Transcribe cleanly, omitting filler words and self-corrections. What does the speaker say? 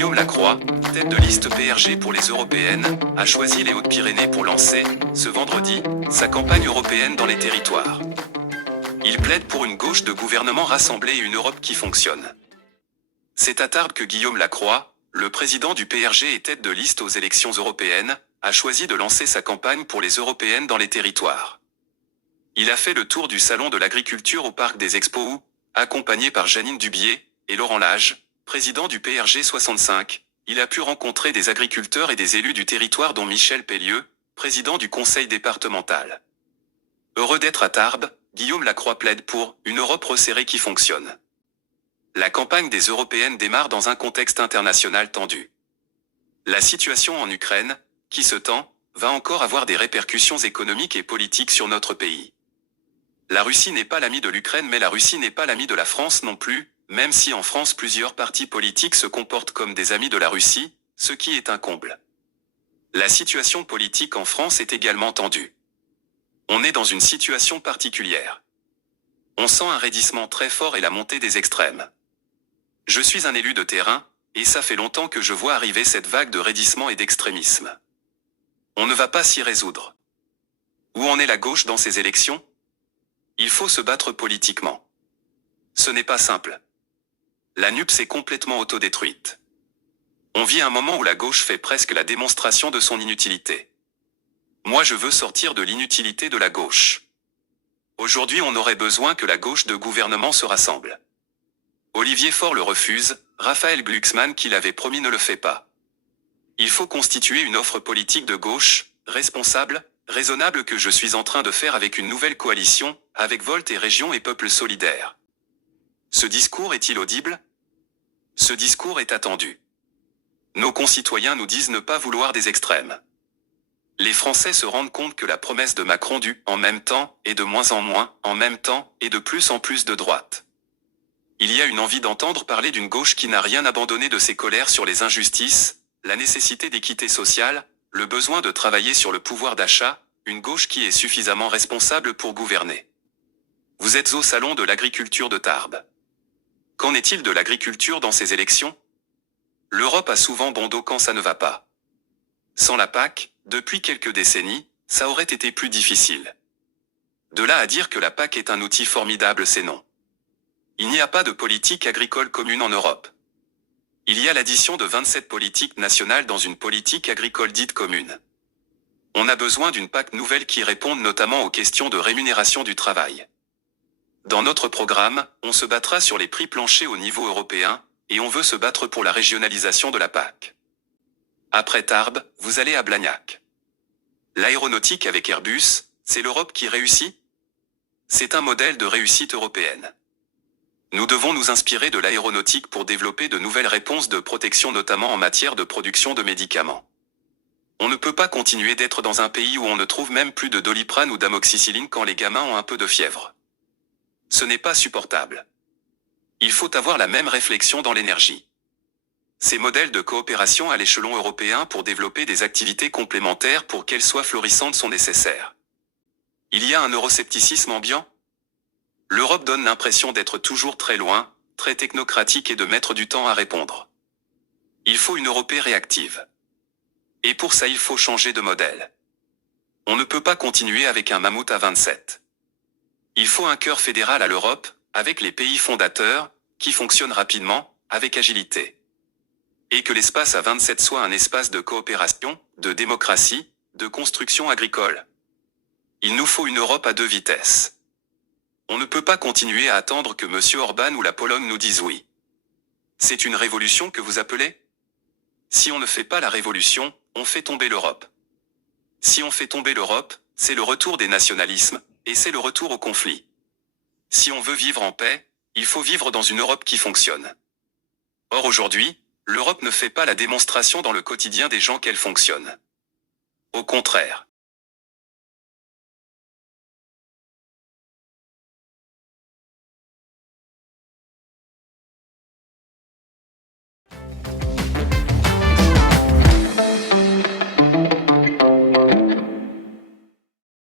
Guillaume Lacroix, tête de liste PRG pour les européennes, a choisi les Hautes-Pyrénées pour lancer, ce vendredi, sa campagne européenne dans les territoires. Il plaide pour une gauche de gouvernement rassemblée et une Europe qui fonctionne. C'est à Tarbes que Guillaume Lacroix, le président du PRG et tête de liste aux élections européennes, a choisi de lancer sa campagne pour les européennes dans les territoires. Il a fait le tour du salon de l'agriculture au parc des Expos où, accompagné par Janine Dubié et Laurent Lage, président du PRG 65, il a pu rencontrer des agriculteurs et des élus du territoire dont Michel Pellieu, président du conseil départemental. Heureux d'être à Tarbes, Guillaume Lacroix plaide pour une Europe resserrée qui fonctionne. La campagne des européennes démarre dans un contexte international tendu. La situation en Ukraine, qui se tend, va encore avoir des répercussions économiques et politiques sur notre pays. La Russie n'est pas l'ami de l'Ukraine, mais la Russie n'est pas l'ami de la France non plus, même si en France plusieurs partis politiques se comportent comme des amis de la Russie, ce qui est un comble. La situation politique en France est également tendue. On est dans une situation particulière. On sent un raidissement très fort et la montée des extrêmes. Je suis un élu de terrain, et ça fait longtemps que je vois arriver cette vague de raidissement et d'extrémisme. On ne va pas s'y résoudre. Où en est la gauche dans ces élections ? Il faut se battre politiquement. Ce n'est pas simple. La NUP s'est complètement autodétruite. On vit un moment où la gauche fait presque la démonstration de son inutilité. Moi je veux sortir de l'inutilité de la gauche. Aujourd'hui on aurait besoin que la gauche de gouvernement se rassemble. Olivier Faure le refuse, Raphaël Glucksmann qui l'avait promis ne le fait pas. Il faut constituer une offre politique de gauche, responsable, raisonnable que je suis en train de faire avec une nouvelle coalition, avec Volt et Région et Peuple Solidaire. Ce discours est-il audible ? Ce discours est attendu. Nos concitoyens nous disent ne pas vouloir des extrêmes. Les Français se rendent compte que la promesse de Macron du « en même temps » est de moins en moins « en même temps » et de plus en plus de droite. Il y a une envie d'entendre parler d'une gauche qui n'a rien abandonné de ses colères sur les injustices, la nécessité d'équité sociale, le besoin de travailler sur le pouvoir d'achat, une gauche qui est suffisamment responsable pour gouverner. Vous êtes au salon de l'agriculture de Tarbes. Qu'en est-il de l'agriculture dans ces élections ? L'Europe a souvent bon dos quand ça ne va pas. Sans la PAC, depuis quelques décennies, ça aurait été plus difficile. De là à dire que la PAC est un outil formidable, c'est non. Il n'y a pas de politique agricole commune en Europe. Il y a l'addition de 27 politiques nationales dans une politique agricole dite commune. On a besoin d'une PAC nouvelle qui réponde notamment aux questions de rémunération du travail. Dans notre programme, on se battra sur les prix planchers au niveau européen, et on veut se battre pour la régionalisation de la PAC. Après Tarbes, vous allez à Blagnac. L'aéronautique avec Airbus, c'est l'Europe qui réussit ? C'est un modèle de réussite européenne. Nous devons nous inspirer de l'aéronautique pour développer de nouvelles réponses de protection notamment en matière de production de médicaments. On ne peut pas continuer d'être dans un pays où on ne trouve même plus de Doliprane ou d'amoxicilline quand les gamins ont un peu de fièvre. Ce n'est pas supportable. Il faut avoir la même réflexion dans l'énergie. Ces modèles de coopération à l'échelon européen pour développer des activités complémentaires pour qu'elles soient florissantes sont nécessaires. Il y a un euroscepticisme ambiant ? L'Europe donne l'impression d'être toujours très loin, très technocratique et de mettre du temps à répondre. Il faut une Europe réactive. Et pour ça il faut changer de modèle. On ne peut pas continuer avec un mammouth à 27. Il faut un cœur fédéral à l'Europe, avec les pays fondateurs, qui fonctionne rapidement, avec agilité. Et que l'espace à 27 soit un espace de coopération, de démocratie, de construction agricole. Il nous faut une Europe à 2 vitesses. On ne peut pas continuer à attendre que M. Orban ou la Pologne nous disent oui. C'est une révolution que vous appelez ? Si on ne fait pas la révolution, on fait tomber l'Europe. Si on fait tomber l'Europe, c'est le retour des nationalismes, et c'est le retour au conflit. Si on veut vivre en paix, il faut vivre dans une Europe qui fonctionne. Or aujourd'hui, l'Europe ne fait pas la démonstration dans le quotidien des gens qu'elle fonctionne. Au contraire.